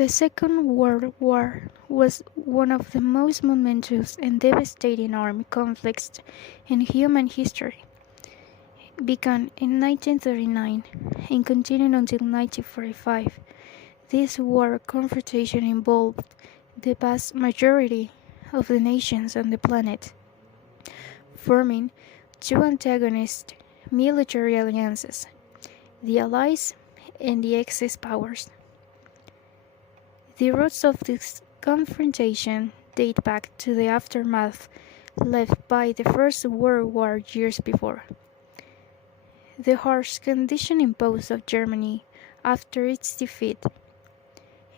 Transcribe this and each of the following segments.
The Second World War was one of the most momentous and devastating armed conflicts in human history. It began in 1939 and continued until 1945. This war confrontation involved the vast majority of the nations on the planet, forming two antagonist military alliances, the Allies and the Axis powers. The roots of this confrontation date back to the aftermath left by the First World War years before. The harsh condition imposed on Germany after its defeat,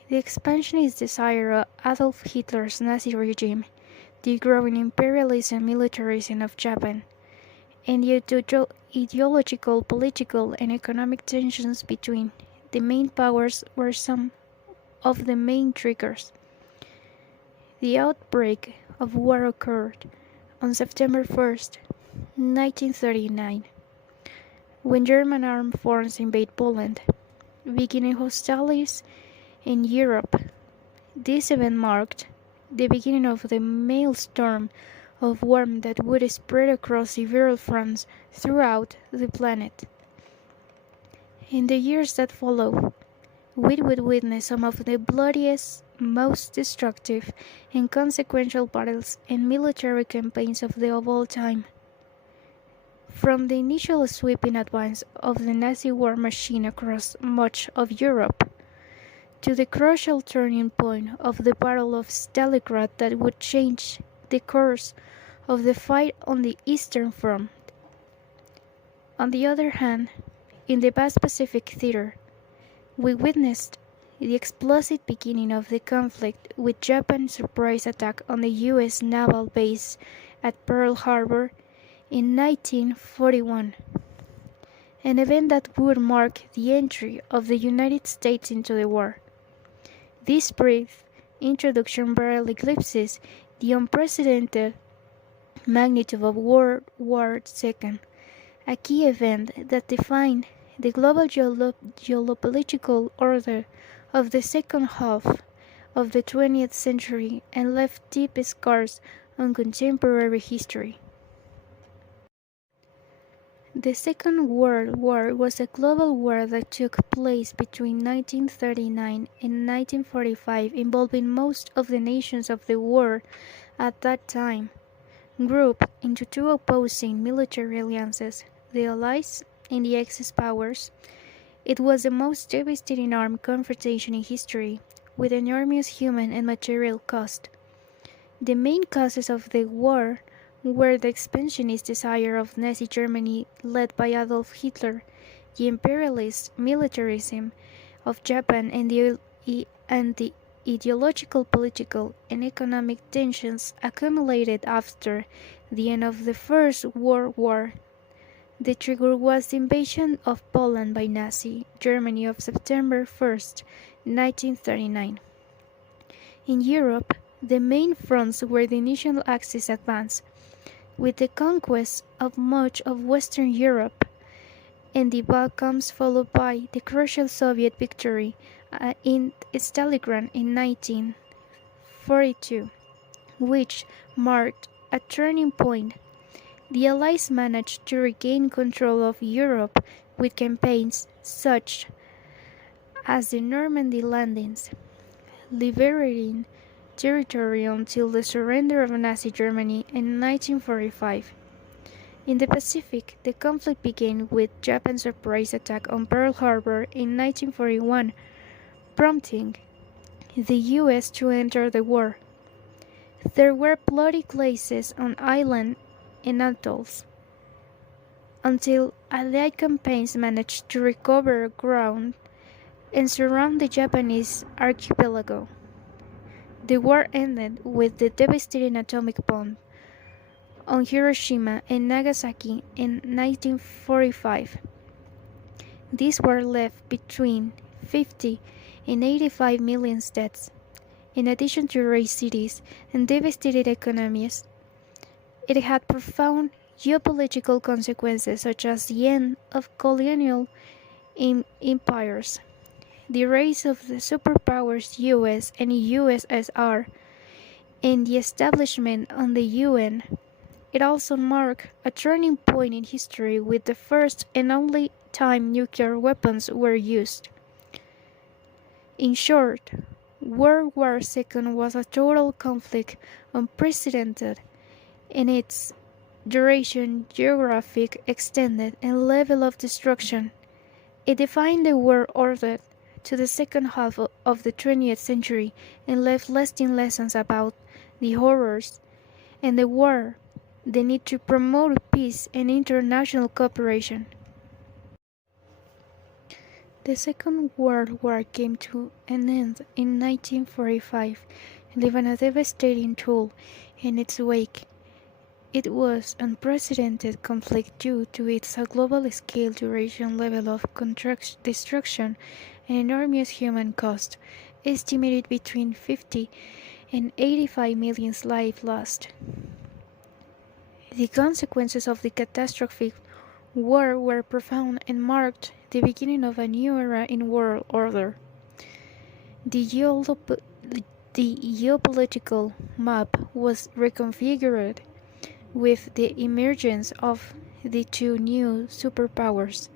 the expansionist desire of Adolf Hitler's Nazi regime, the growing imperialism and militarism of Japan, and the ideological, political, and economic tensions between the main powers were some of the main triggers. The outbreak of war occurred on September 1st, 1939, when German armed forces invaded Poland, beginning hostilities in Europe. This event marked the beginning of the maelstrom of war that would spread across several fronts throughout the planet. In the years that followed, we would witness some of the bloodiest, most destructive, and consequential battles and military campaigns of all time. From the initial sweeping advance of the Nazi war machine across much of Europe, to the crucial turning point of the Battle of Stalingrad that would change the course of the fight on the Eastern Front. On the other hand, in the vast Pacific theater, we witnessed the explosive beginning of the conflict with Japan's surprise attack on the U.S. naval base at Pearl Harbor in 1941, an event that would mark the entry of the United States into the war. This brief introduction barely eclipses the unprecedented magnitude of World War II, a key event that defined the global geopolitical order of the second half of the 20th century and left deep scars on contemporary history. The Second World War was a global war that took place between 1939 and 1945, involving most of the nations of the world at that time, grouped into two opposing military alliances, the Allies and the Axis powers. It was the most devastating armed confrontation in history, with enormous human and material cost. The main causes of the war were the expansionist desire of Nazi Germany led by Adolf Hitler, the imperialist militarism of Japan, and the ideological, political, and economic tensions accumulated after the end of the First World War. The trigger was the invasion of Poland by Nazi Germany of September 1st, 1939. In Europe, the main fronts were the initial Axis advance, with the conquest of much of Western Europe and the Balkans, followed by the crucial Soviet victory in Stalingrad in 1942, which marked a turning point. The Allies managed to regain control of Europe with campaigns such as the Normandy landings, liberating territory until the surrender of Nazi Germany in 1945. In the Pacific, the conflict began with Japan's surprise attack on Pearl Harbor in 1941, prompting the U.S. to enter the war. There were bloody clashes on islands and atolls, until Allied campaigns managed to recover ground and surround the Japanese archipelago. The war ended with the devastating atomic bomb on Hiroshima and Nagasaki in 1945. These war left between 50 and 85 million deaths, in addition to razed cities and devastated economies. It had profound geopolitical consequences such as the end of colonial empires, the rise of the superpowers US and USSR, and the establishment of the UN. It also marked a turning point in history with the first and only time nuclear weapons were used. In short, World War II was a total conflict, unprecedented in its duration, geographic extent, and level of destruction. It defined the world order to the second half of the 20th century and left lasting lessons about the horrors and the war, the need to promote peace and international cooperation. The Second World War came to an end in 1945, leaving a devastating toll in its wake. It was an unprecedented conflict due to its global scale, duration, level of destruction, and enormous human cost, estimated between 50 and 85 million lives lost. The consequences of the catastrophic war were profound and marked the beginning of a new era in world order. The geopolitical map was reconfigured with the emergence of the two new superpowers,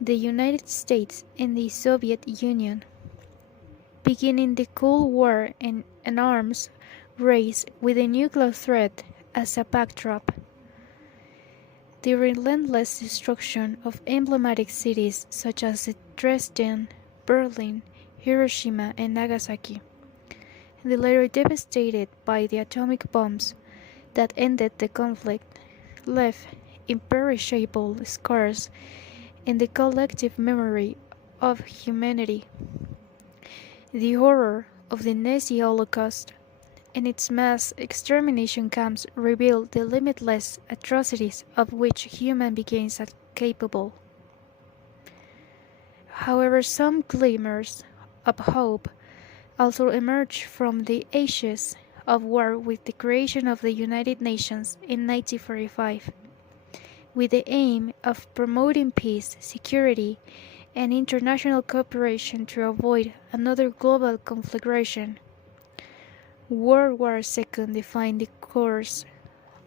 the United States and the Soviet Union, beginning the Cold War and an arms race with the nuclear threat as a backdrop. The relentless destruction of emblematic cities such as Dresden, Berlin, Hiroshima, and Nagasaki, the latter devastated by the atomic bombs that ended the conflict, left imperishable scars in the collective memory of humanity. The horror of the Nazi Holocaust and its mass extermination camps revealed the limitless atrocities of which human beings are capable. However, some glimmers of hope also emerged from the ashes of war with the creation of the United Nations in 1945, with the aim of promoting peace, security, and international cooperation to avoid another global conflagration. World War II defined the course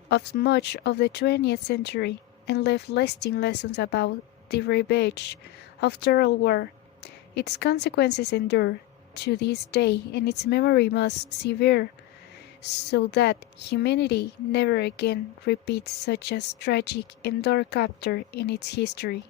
of much of the 20th century and left lasting lessons about the ravage of total war. Its consequences endure to this day, and its memory must sever so that humanity never again repeats such a tragic and dark chapter in its history.